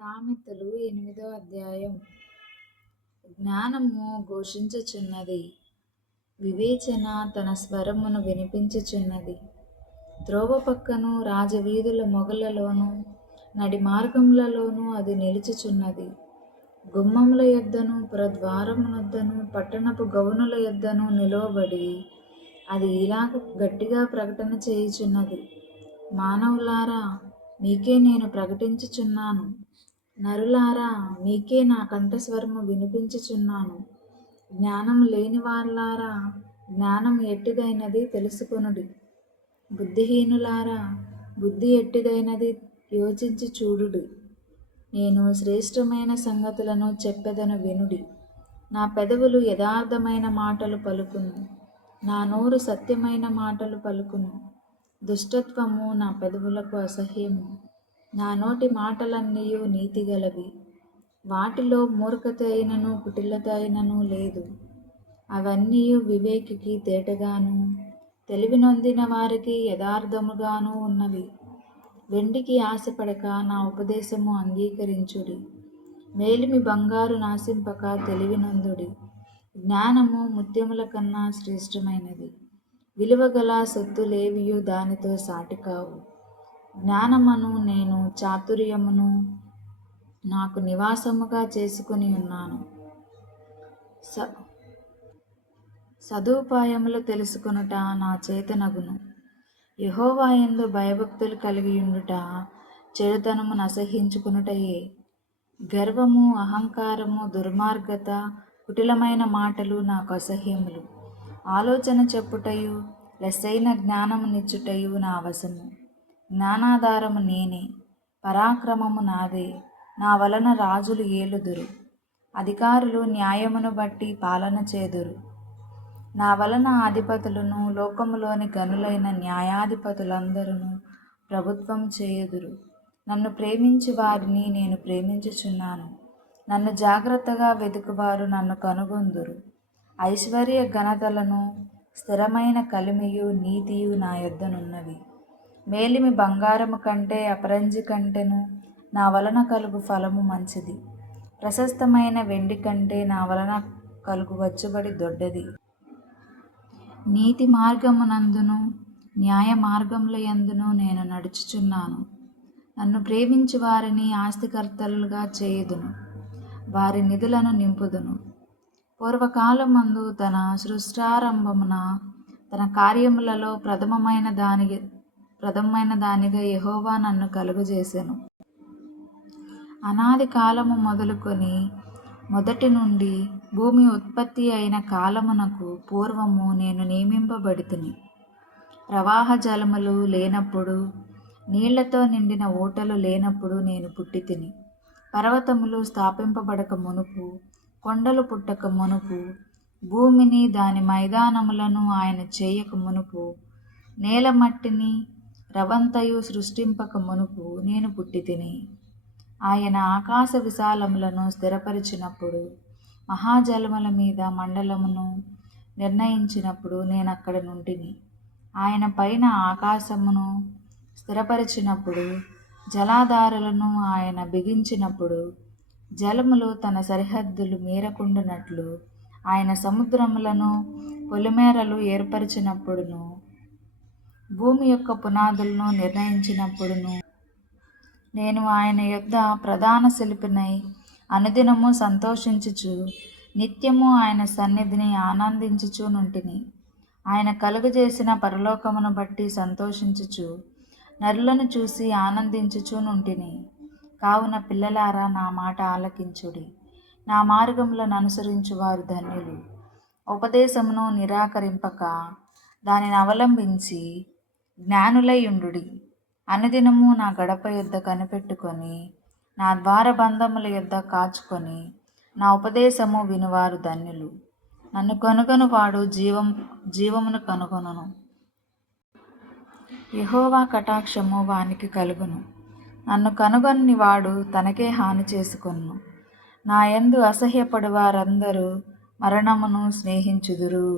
సామెతలు 8వ అధ్యాయం. జ్ఞానము ఘోషించుచున్నది, వివేచన తన స్వరమును వినిపించుచున్నది. త్రోవ పక్కను రాజవీధుల మొగలలోను నడి మార్గములలోనూ అది నిలుచుచున్నది. గుమ్మముల యొద్దను పురద్వారమునొద్దను పట్టణపు గౌనుల యొద్దను నిలువబడి అది ఇలాగ గట్టిగా ప్రకటన చేయుచున్నది, మానవులారా, మీకే నేను ప్రకటించుచున్నాను. నరులారా, మీకే నా కంఠస్వరము వినిపించుచున్నాను. జ్ఞానం లేని వారులారా, జ్ఞానం ఎట్టిదైనది తెలుసుకొనుడి. బుద్ధిహీనులారా, బుద్ధి ఎట్టిదైనది యోచించి చూడుడి. నేను శ్రేష్టమైన సంగతులను చెప్పెదను వినుడి. నా పెదవులు యథార్థమైన మాటలు పలుకును, నా నోరు సత్యమైన మాటలు పలుకును. దుష్టత్వము నా పెదవులకు అసహ్యము, నా నోటి మాటలన్నీయు నీతిగలవి. వాటిలో మూర్ఖత అయినను కుటిలత అయినను లేదు. అవన్నీయు వివేకికి తేటగాను తెలివి నొందిన వారికి యథార్థముగాను ఉన్నవి. వెండికి ఆశపడక నా ఉపదేశము అంగీకరించుడి. మేలిమి బంగారు నాశింపక తెలివి నొందుడి. జ్ఞానము ముత్యముల కన్నా శ్రేష్టమైనది. విలువగల సొత్తులేవియు దానితో సాటికావు. జ్ఞానమును నేను చాతుర్యమును నాకు నివాసముగా చేసుకుని ఉన్నాను. సదుపాయములు తెలుసుకొనుట నా చేతనగును. యెహోవా యందు భయభక్తులు కలిగియుండుట చెడుతనమును అసహ్యించుకొనుటయే. గర్వము, అహంకారము, దుర్మార్గత, కుటిలమైన మాటలు నాకు అసహ్యములు. ఆలోచన చెప్పుటయు లెస్సైన జ్ఞానమునిచ్చుటయు నా వశము. జ్ఞానాధారము నేనే, పరాక్రమము నాదే. నా వలన రాజులు ఏలుదురు, అధికారులు న్యాయమును బట్టి పాలన చేదురు. నా వలన అధిపతులను లోకములోని గనులైన న్యాయాధిపతులందరూ ప్రభుత్వం చేయుదురు. నన్ను ప్రేమించు వారిని నేను ప్రేమించుచున్నాను. నన్ను జాగ్రత్తగా వెతుకువారు నన్ను కనుగొందురు. ఐశ్వర్య ఘనతలను స్థిరమైన కలిమియు నీతియు నా యొద్దనున్నవి. మేలిమి బంగారము కంటే అపరంజి కంటెను నా వలన కలుగు ఫలము మంచిది. ప్రశస్తమైన వెండి కంటే నా వలన కలుగు వచ్చుబడి దొడ్డది. నీతి మార్గమునందును న్యాయ మార్గముల యందును నేను నడుచుచున్నాను. నన్ను ప్రేమించు వారిని ఆస్తికర్తలుగా చేయుదును, వారి నిధులను నింపుదును. పూర్వకాలమందు తన సృష్టారంభమున తన కార్యములలో ప్రథమమైన దానిగా యెహోవా నన్ను కలుగజేసెను. అనాది కాలము మొదలుకొని మొదటి నుండి భూమి ఉత్పత్తి అయిన కాలమునకు పూర్వము నేను నియమింపబడితిని. ప్రవాహ జలములు లేనప్పుడు, నీళ్లతో నిండిన ఊటలు లేనప్పుడు నేను పుట్టితిని. పర్వతములు స్థాపింపబడక మునుపు, కొండలు పుట్టక మునుపు, భూమిని దాని మైదానములను ఆయన చేయక మునుపు, నేల మట్టిని రవంతయు సృష్టింపక మునుపు నేను పుట్టితిని. ఆయన ఆకాశ విశాలములను స్థిరపరిచినప్పుడు, మహాజలముల మీద మండలమును నిర్ణయించినప్పుడు నేనక్కడ నుంటిని. ఆయన పైన ఆకాశమును స్థిరపరిచినప్పుడు, జలాధారలను ఆయన బిగించినప్పుడు, జలములు తన సరిహద్దులు మీరకుండునట్లు ఆయన సముద్రములను పొలిమేరలు ఏర్పరిచినప్పుడును, భూమి యొక్క పునాదులను నిర్ణయించినప్పుడును, నేను ఆయన యొద్ద ప్రధాన శిల్పినై అనుదినము సంతోషించుచు నిత్యము ఆయన సన్నిధిని ఆనందించుచు నుంటిని. ఆయన కలుగజేసిన పరలోకమును బట్టి సంతోషించుచు నరులను చూసి ఆనందించుచు నుంటిని. కావున పిల్లలారా, నా మాట ఆలకించుడి. నా మార్గములను అనుసరించు వారు ధన్యులు. ఉపదేశమును నిరాకరింపక దానిని అవలంబించి జ్ఞానులై ఉండుడి. అనుదినము నా గడప యొద్ద కనిపెట్టుకొని, నా ద్వారబంధముల యొద్ద కాచుకొని నా ఉపదేశము వినువారు ధన్యులు. నన్ను కనుగొనువాడు జీవమును కనుగొనును. యెహోవా కటాక్షము వానికి కలుగును. నన్ను కనుగొని వాడు తనకే హాని చేసుకొనును. నా యందు అసహ్యపడు వారందరూ మరణమును స్నేహించుదురు.